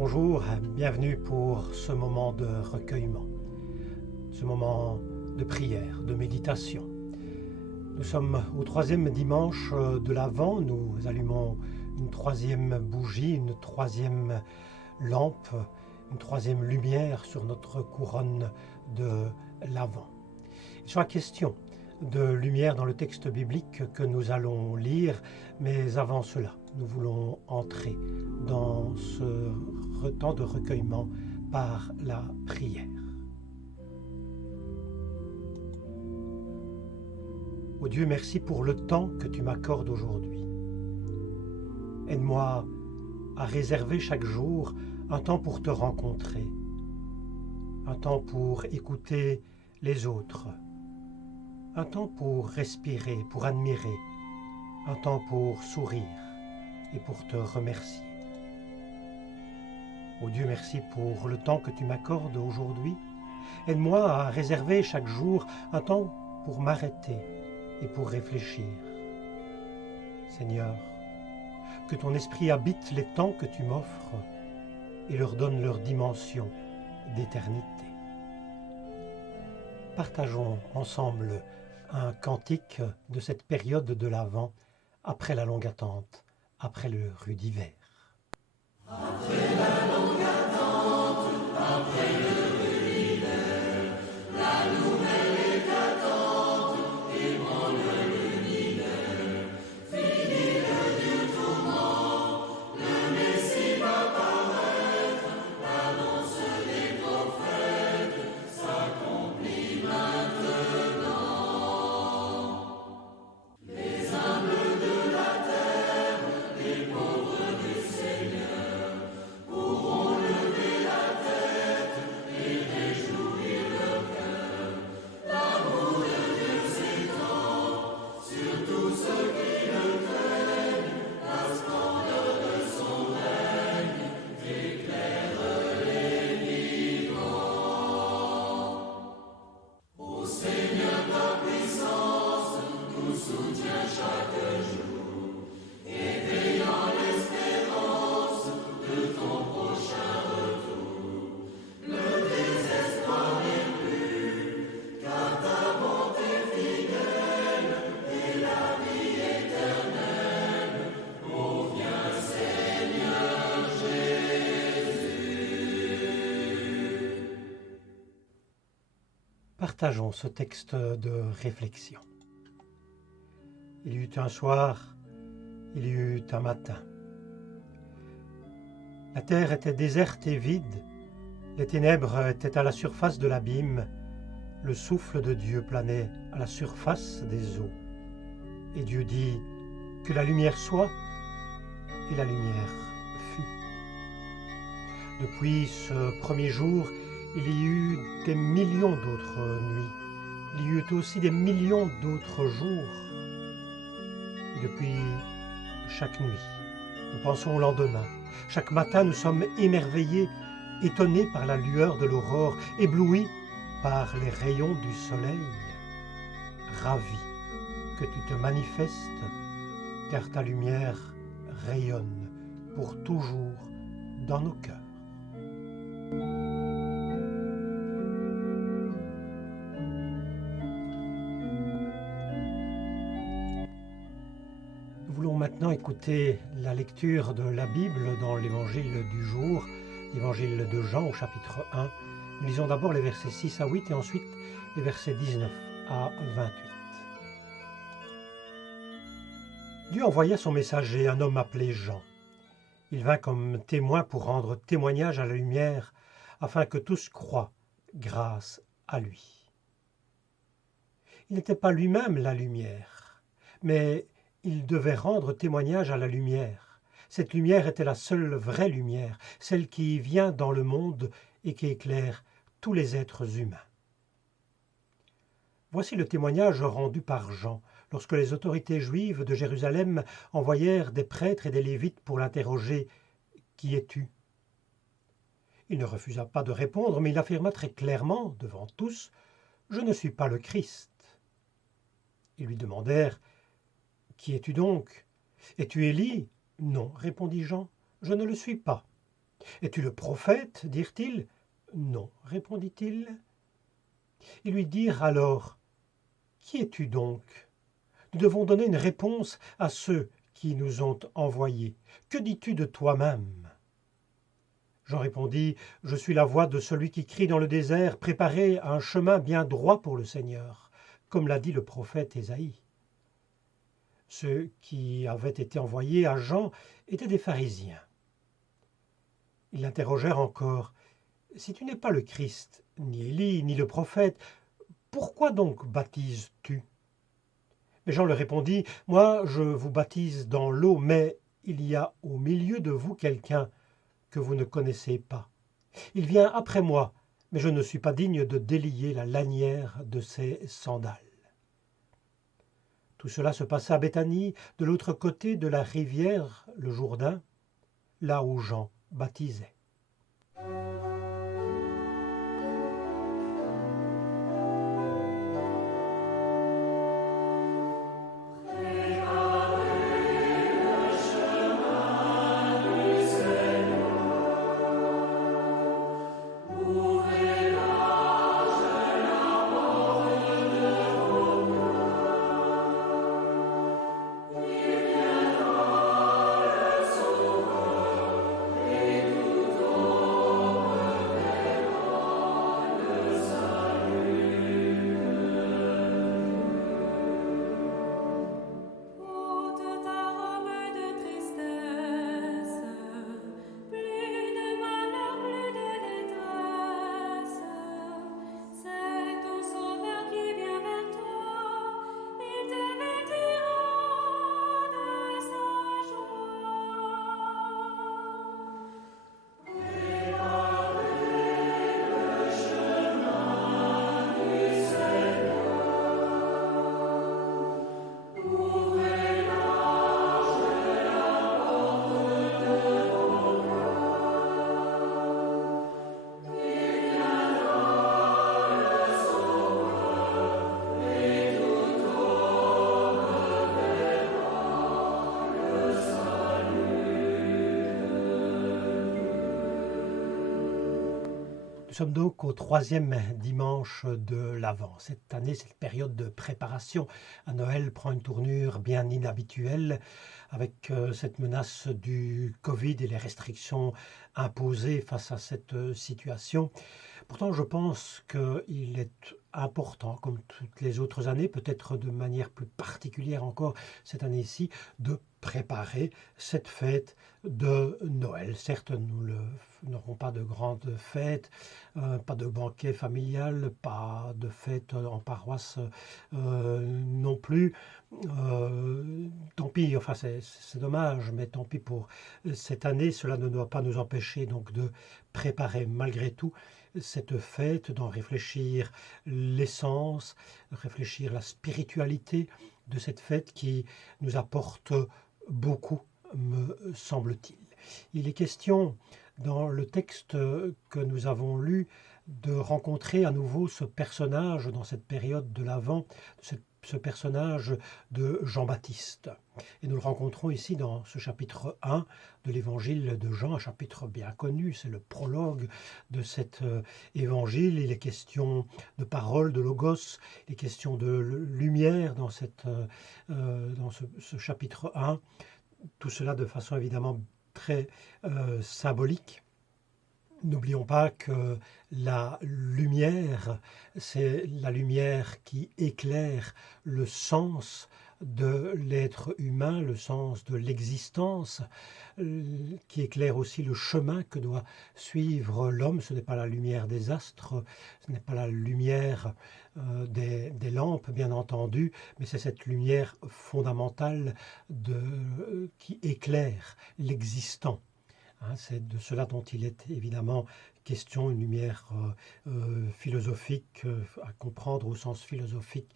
Bonjour, bienvenue pour ce moment de recueillement, ce moment de prière, de méditation. Nous sommes au troisième dimanche de l'Avent, nous allumons une troisième bougie, une troisième lampe, une troisième lumière sur notre couronne de l'Avent. Il sera question de lumière dans le texte biblique que nous allons lire, mais avant cela, nous voulons entrer dans ce temps de recueillement par la prière. Ô Dieu, merci pour le temps que tu m'accordes aujourd'hui. Aide-moi à réserver chaque jour un temps pour te rencontrer, un temps pour écouter les autres, un temps pour respirer, pour admirer, un temps pour sourire et pour te remercier. Ô Dieu, merci pour le temps que tu m'accordes aujourd'hui. Aide-moi à réserver chaque jour un temps pour m'arrêter et pour réfléchir. Seigneur, que ton esprit habite les temps que tu m'offres et leur donne leur dimension d'éternité. Partageons ensemble un cantique de cette période de l'Avent après la longue attente, après le rude hiver. Après la longue attente, après le rude hiver, la nouvelle éclatante ébranle l'univers. Fini le Dieu tourment, le Messie va paraître, l'annonce des prophètes s'accomplit maintenant. Les humbles de la terre, les pauvres du Seigneur, pourront lever la tête et réjouir leur cœur. L'amour de Dieu s'étend sur tous ceux qui le craignent, la splendeur de son règne éclaire les vivants. Ô Seigneur, ta puissance nous soutient chaque jour, éveillant l'espérance de ton prochain retour. Le désespoir n'est plus, car ta bonté fidèle et la vie éternelle. Ô viens Seigneur Jésus. Partageons ce texte de réflexion. Il y eut un soir, il y eut un matin. La terre était déserte et vide, les ténèbres étaient à la surface de l'abîme, le souffle de Dieu planait à la surface des eaux. Et Dieu dit que la lumière soit, et la lumière fut. Depuis ce premier jour, il y eut des millions d'autres nuits, il y eut aussi des millions d'autres jours. Et depuis chaque nuit, nous pensons au lendemain. Chaque matin, nous sommes émerveillés, étonnés par la lueur de l'aurore, éblouis par les rayons du soleil. Ravis que tu te manifestes, car ta lumière rayonne pour toujours dans nos cœurs. Nous voulons maintenant écouter la lecture de la Bible dans l'évangile du jour, l'évangile de Jean au chapitre 1. Nous lisons d'abord les versets 6 à 8 et ensuite les versets 19 à 28. Dieu envoya son messager, un homme appelé Jean. Il vint comme témoin pour rendre témoignage à la lumière, afin que tous croient grâce à lui. Il n'était pas lui-même la lumière, mais il devait rendre témoignage à la lumière. Cette lumière était la seule vraie lumière, celle qui vient dans le monde et qui éclaire tous les êtres humains. Voici le témoignage rendu par Jean, lorsque les autorités juives de Jérusalem envoyèrent des prêtres et des Lévites pour l'interroger « Qui es-tu » Il ne refusa pas de répondre, mais il affirma très clairement, devant tous, « Je ne suis pas le Christ ». Ils lui demandèrent « Qui es-tu donc ? Es-tu Élie » ? « Non, répondit Jean, je ne le suis pas. « Es-tu le prophète » dirent-ils. « Non » répondit-il. Ils lui dirent alors « Qui es-tu donc ? Nous devons donner une réponse à ceux qui nous ont envoyés. Que dis-tu de toi-même » Jean répondit « Je suis la voix de celui qui crie dans le désert, préparez un chemin bien droit pour le Seigneur, comme l'a dit le prophète Ésaïe. » Ceux qui avaient été envoyés à Jean étaient des pharisiens. Ils l'interrogèrent encore « Si tu n'es pas le Christ, ni Élie, ni le prophète, pourquoi donc baptises-tu » Mais Jean leur répondit « Moi, je vous baptise dans l'eau, mais il y a au milieu de vous quelqu'un que vous ne connaissez pas. Il vient après moi, mais je ne suis pas digne de délier la lanière de ses sandales. » Tout cela se passa à Béthanie, de l'autre côté de la rivière, le Jourdain, là où Jean baptisait. Nous sommes donc au troisième dimanche de l'Avent. Cette année, cette période de préparation à Noël prend une tournure bien inhabituelle avec cette menace du Covid et les restrictions imposées face à cette situation. Pourtant, je pense qu'il est important, comme toutes les autres années, peut-être de manière plus particulière encore cette année-ci, de préparer cette fête de Noël. Certes, nous n'aurons pas de grandes fêtes, pas de banquet familial, pas de fête en paroisse non plus. Tant pis, enfin c'est dommage, mais tant pis pour cette année. Cela ne doit pas nous empêcher donc de préparer malgré tout cette fête, d'en réfléchir l'essence, réfléchir la spiritualité de cette fête qui nous apporte beaucoup, me semble-t-il. Il est question dans le texte que nous avons lu de rencontrer à nouveau ce personnage dans cette période de l'Avent, ce personnage de Jean-Baptiste. Et nous le rencontrons ici dans ce chapitre 1 de l'évangile de Jean, un chapitre bien connu, c'est le prologue de cet évangile. Il est question de parole, de logos, il est question de lumière dans ce chapitre 1. Tout cela de façon évidemment très symbolique. N'oublions pas que la lumière, c'est la lumière qui éclaire le sens de l'être humain, le sens de l'existence, qui éclaire aussi le chemin que doit suivre l'homme. Ce n'est pas la lumière des astres, ce n'est pas la lumière des lampes, bien entendu, mais c'est cette lumière fondamentale qui éclaire l'existant. C'est de cela dont il est évidemment question, une lumière philosophique à comprendre au sens philosophique,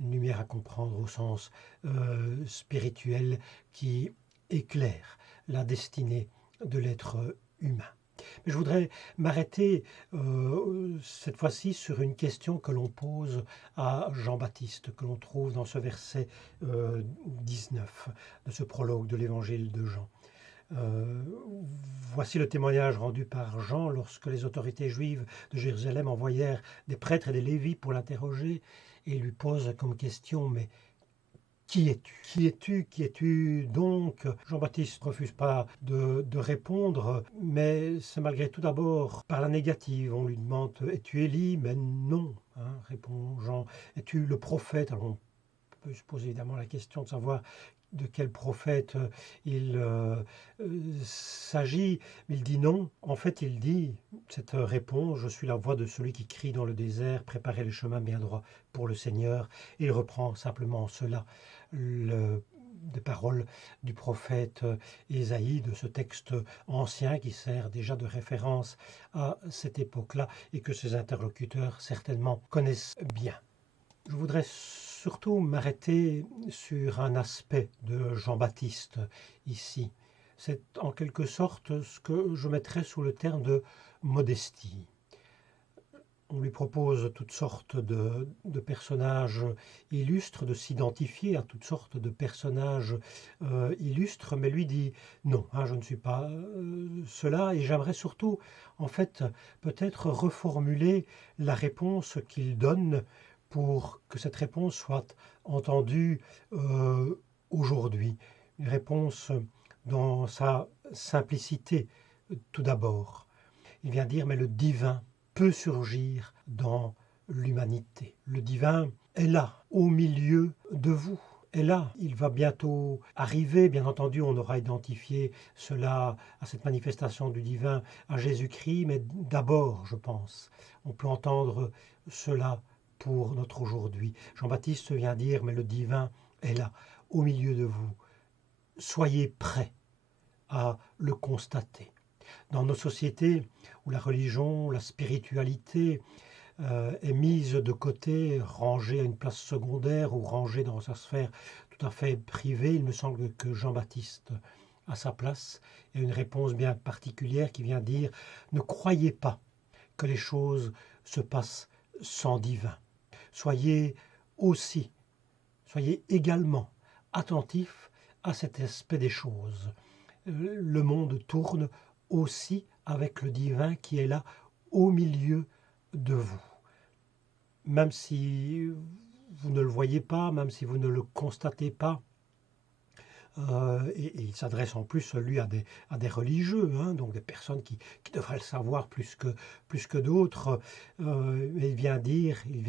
une lumière à comprendre au sens spirituel qui éclaire la destinée de l'être humain. Mais je voudrais m'arrêter cette fois-ci sur une question que l'on pose à Jean-Baptiste, que l'on trouve dans ce verset 19 de ce prologue de l'évangile de Jean. Voici le témoignage rendu par Jean lorsque les autorités juives de Jérusalem envoyèrent des prêtres et des lévites pour l'interroger et lui posent comme question « Mais qui es-tu? Qui es-tu? Qui es-tu donc ?» Jean-Baptiste ne refuse pas de répondre, mais c'est malgré tout d'abord par la négative. On lui demande « Es-tu Élie ?» Mais non, hein, répond Jean. « Es-tu le prophète ?» Alors on peut se poser évidemment la question de savoir de quel prophète il s'agit, mais il dit non. En fait, il dit cette réponse: je suis la voix de celui qui crie dans le désert, préparez le chemin bien droit pour le Seigneur. Et il reprend simplement en cela des paroles du prophète Ésaïe, de ce texte ancien qui sert déjà de référence à cette époque-là et que ses interlocuteurs certainement connaissent bien. Je voudrais surtout m'arrêter sur un aspect de Jean-Baptiste ici. C'est en quelque sorte ce que je mettrais sous le terme de modestie. On lui propose toutes sortes de personnages illustres, de s'identifier à toutes sortes de personnages illustres, mais lui dit non, hein, je ne suis pas cela, et j'aimerais surtout, en fait, peut-être reformuler la réponse qu'il donne pour que cette réponse soit entendue aujourd'hui. Une réponse dans sa simplicité, tout d'abord. Il vient dire, mais le divin peut surgir dans l'humanité. Le divin est là, au milieu de vous. Est là, il va bientôt arriver. Bien entendu, on aura identifié cela à cette manifestation du divin à Jésus-Christ, mais d'abord, je pense, on peut entendre cela pour notre aujourd'hui. Jean-Baptiste vient dire, mais le divin est là, au milieu de vous. Soyez prêts à le constater. Dans nos sociétés où la religion, la spiritualité est mise de côté, rangée à une place secondaire ou rangée dans sa sphère tout à fait privée, il me semble que Jean-Baptiste a sa place et une réponse bien particulière qui vient dire « Ne croyez pas que les choses se passent sans divin. Soyez également attentifs à cet aspect des choses. Le monde tourne aussi avec le divin qui est là au milieu de vous. Même si vous ne le voyez pas, même si vous ne le constatez pas, et il s'adresse en plus, lui, à des religieux, hein, donc des personnes qui devraient le savoir plus que d'autres. Il vient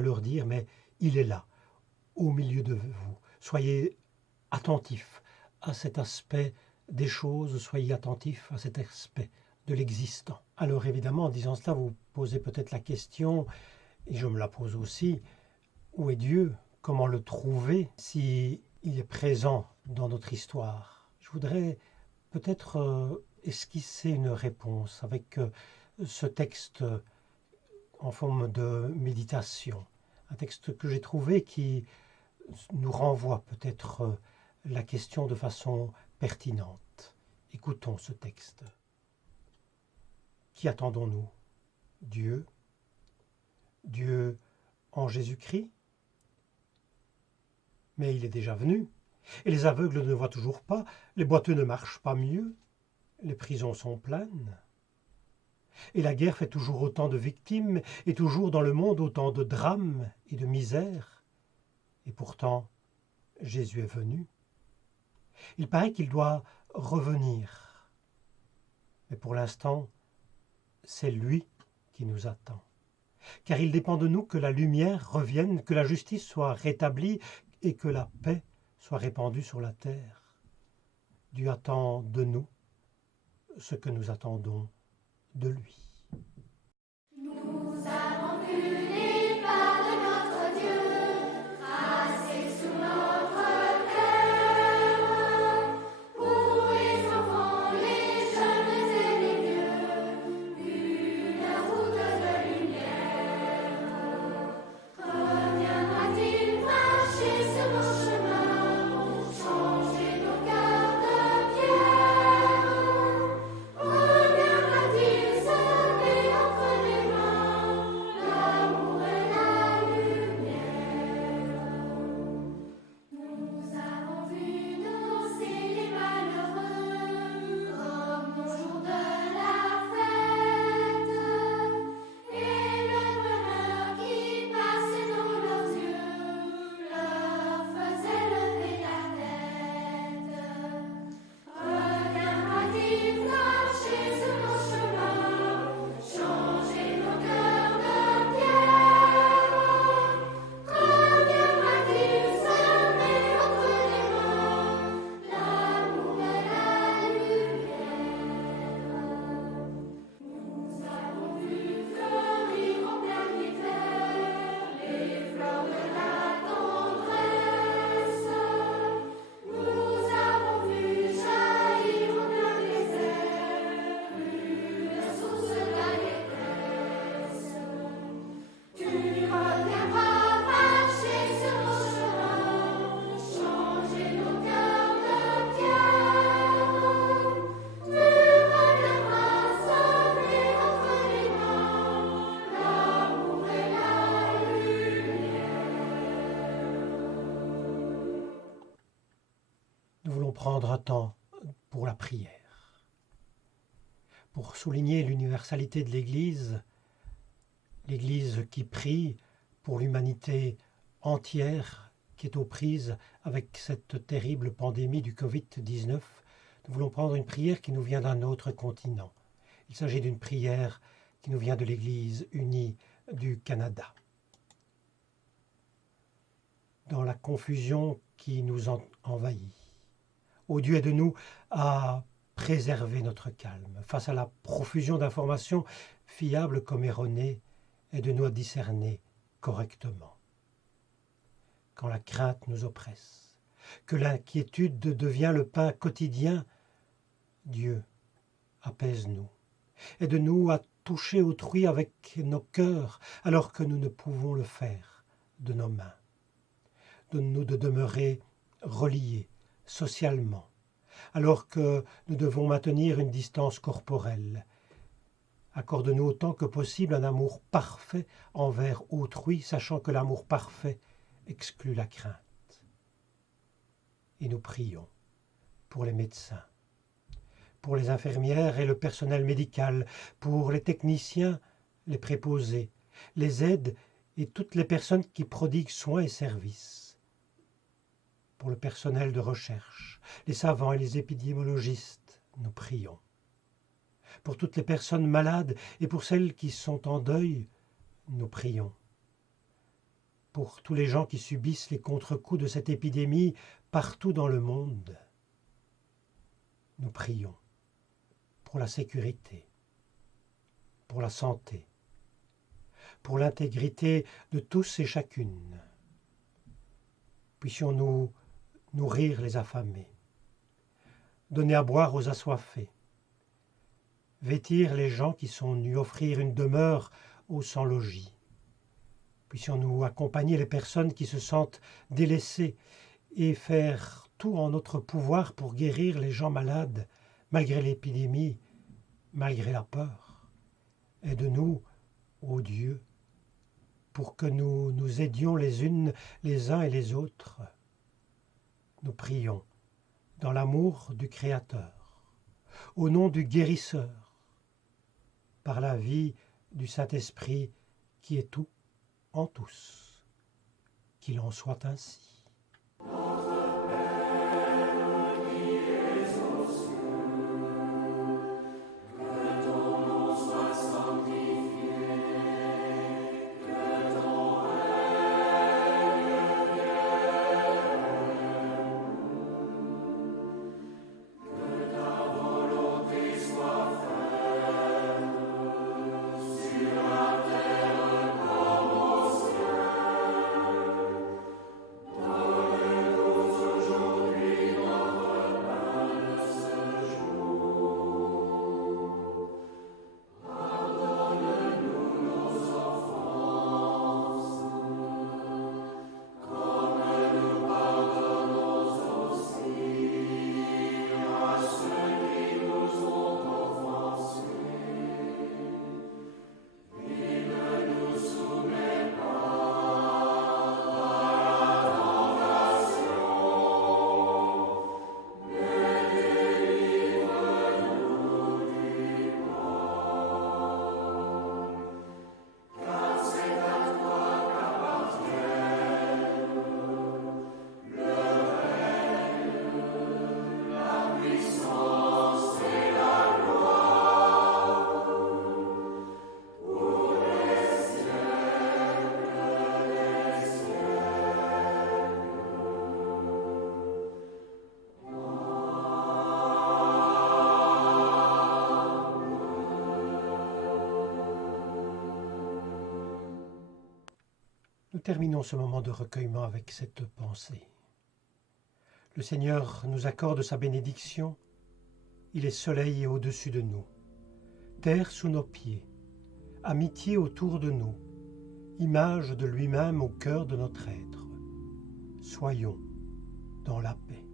leur dire, mais il est là, au milieu de vous. Soyez attentifs à cet aspect des choses, soyez attentifs à cet aspect de l'existant. Alors évidemment, en disant cela, vous posez peut-être la question, et je me la pose aussi, où est Dieu? Comment le trouver si il est présent dans notre histoire? Je voudrais peut-être esquisser une réponse avec ce texte en forme de méditation. Un texte que j'ai trouvé qui nous renvoie peut-être la question de façon pertinente. Écoutons ce texte. Qui attendons-nous? Dieu? Dieu en Jésus-Christ? Mais il est déjà venu. Et les aveugles ne voient toujours pas, les boiteux ne marchent pas mieux, les prisons sont pleines. Et la guerre fait toujours autant de victimes, et toujours dans le monde autant de drames et de misères. Et pourtant, Jésus est venu. Il paraît qu'il doit revenir. Mais pour l'instant, c'est lui qui nous attend. Car il dépend de nous que la lumière revienne, que la justice soit rétablie et que la paix soit répandue sur la terre. Dieu attend de nous ce que nous attendons de lui. Nous avons vu les pas de notre Dieu tracés sur notre terre. Pour les enfants, les jeunes et les vieux, une route de lumière. Reviendra-t-il marcher sur nos chemins, changer nos cœurs de pierre? Reviendra-t-il semer entre les mains temps pour la prière. Pour souligner l'universalité de l'Église qui prie pour l'humanité entière qui est aux prises avec cette terrible pandémie du Covid-19, nous voulons prendre une prière qui nous vient d'un autre continent. Il s'agit d'une prière qui nous vient de l'Église unie du Canada. Dans la confusion qui nous envahit, ô Dieu, aide-nous à préserver notre calme face à la profusion d'informations fiables comme erronées, aide-nous à discerner correctement. Quand la crainte nous oppresse, que l'inquiétude devient le pain quotidien, Dieu, apaise-nous. Aide-nous à toucher autrui avec nos cœurs alors que nous ne pouvons le faire de nos mains. Donne-nous de demeurer reliés socialement alors que nous devons maintenir une distance corporelle. Accorde-nous autant que possible un amour parfait envers autrui, sachant que l'amour parfait exclut la crainte. Et nous prions pour les médecins, pour les infirmières et le personnel médical, pour les techniciens, les préposés, les aides et toutes les personnes qui prodiguent soins et services, pour le personnel de recherche, les savants et les épidémiologistes, nous prions. Pour toutes les personnes malades et pour celles qui sont en deuil, nous prions. Pour tous les gens qui subissent les contre-coups de cette épidémie partout dans le monde, nous prions pour la sécurité, pour la santé, pour l'intégrité de tous et chacune. Puissions-nous nourrir les affamés, donner à boire aux assoiffés, vêtir les gens qui sont nus, offrir une demeure aux sans-logis. Puissions-nous accompagner les personnes qui se sentent délaissées et faire tout en notre pouvoir pour guérir les gens malades, malgré l'épidémie, malgré la peur. Aide-nous, ô Dieu, pour que nous nous aidions les unes, les uns et les autres. Nous prions dans l'amour du Créateur, au nom du Guérisseur, par la vie du Saint-Esprit qui est tout en tous. Qu'il en soit ainsi. Nous terminons ce moment de recueillement avec cette pensée. Le Seigneur nous accorde sa bénédiction. Il est soleil au-dessus de nous, terre sous nos pieds, amitié autour de nous, image de lui-même au cœur de notre être. Soyons dans la paix.